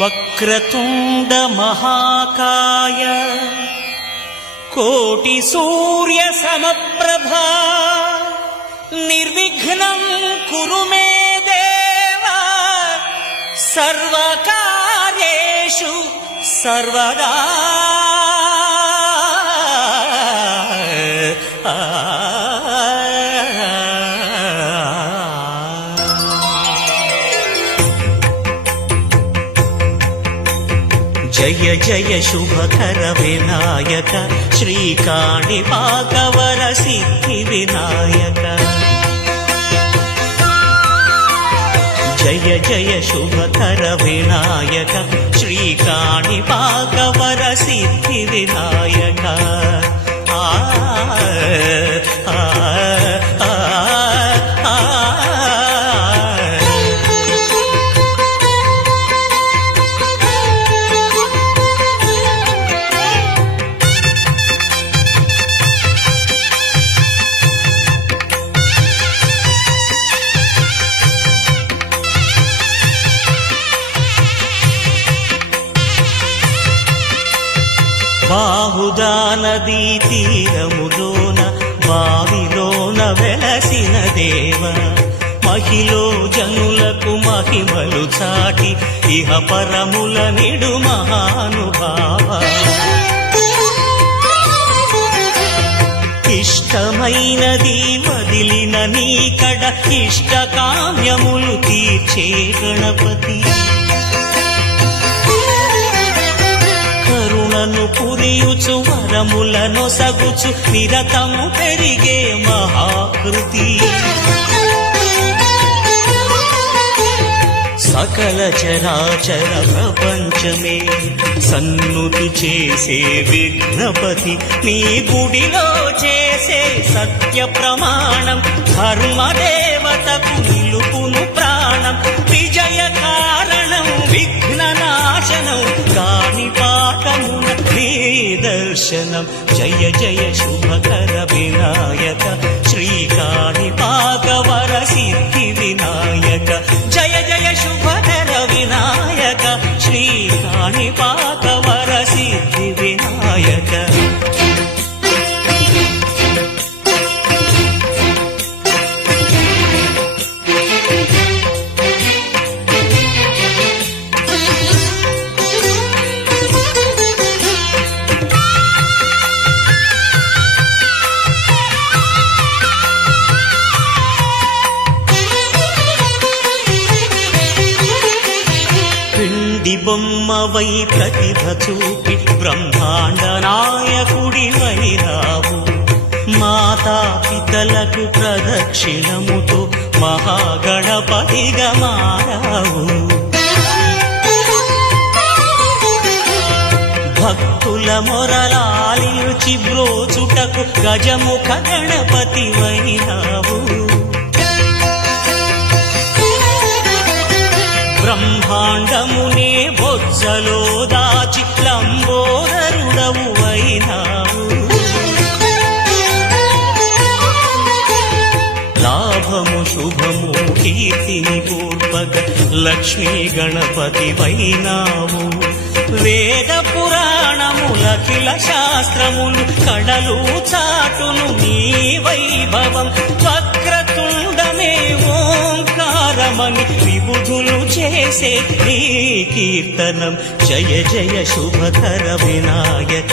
వక్రతుండ మహాకాయ కోటి సూర్య సమప్రభా నిర్విఘ్నం కురు మే దేవ సర్వకార్యేషు సర్వదా. జయ జయ శుభకర వినాయక శ్రీకాణిపాకవర సిద్ధి వినాయక. జయ జయ శుభకర వినాయక శ్రీకాణిపాకవర సిద్ధి వినాయక. ఆ ఆ ఆ బాహుదా నదీ తీరములోన బావిలోన వెలసిన దేవ మహిలో జనులకు మహిమలు చాటి ఇహ పరముల నిడు మహానుభావ. ఇష్టమైనది వదిలిన నీకడ ఇష్ట కామ్యములు తీర్చే గణపతి. కరుణను పురియుచు వరములను సగుచు నిరతము పెరిగే మహాకృతి. సకల చరాచర ప్రపంచమే సన్నుతి చేసే విఘ్నపతి. నీ గుడిలో చేసే సత్య ప్రమాణం ధర్మదేవతకు నిలుపును ప్రాణం. విజయ కారణం విఘ్న నాశనం కాణిపాకమున నీ దర్శనం. జయ జయ శుభకర వినాయక శ్రీకాణిపాకవర సిద్ధి వినాయక. జయ జయ శుభకర వినాయక శ్రీకాణిపాకవర సిద్ధి వినాయక. బొమ్మవై ప్రతిభ చూపి బ్రహ్మాండ నాయకుడి వైరావు. మాతా పితలకు ప్రదక్షిణముతో మహాగణపతిగా మారావు. భక్తుల మొరలాలించి బ్రోచుటకు గజముఖ గణపతి వైరావు. బ్రహ్మాండమునే బొజ్జలో దాచి లంబోదరుడవు అయినావు. లాభము శుభము కీర్తిని పూర్వగ లక్ష్మీ గణపతి వైనావు. వేద పురాణములఖిల శాస్త్రములు కడలు చాటును నీ వైభవం. వక్రతుండమే ఓంకారమని విబుధులు చేసే నీ కీర్తనం. జయ జయ శుభకర వినాయక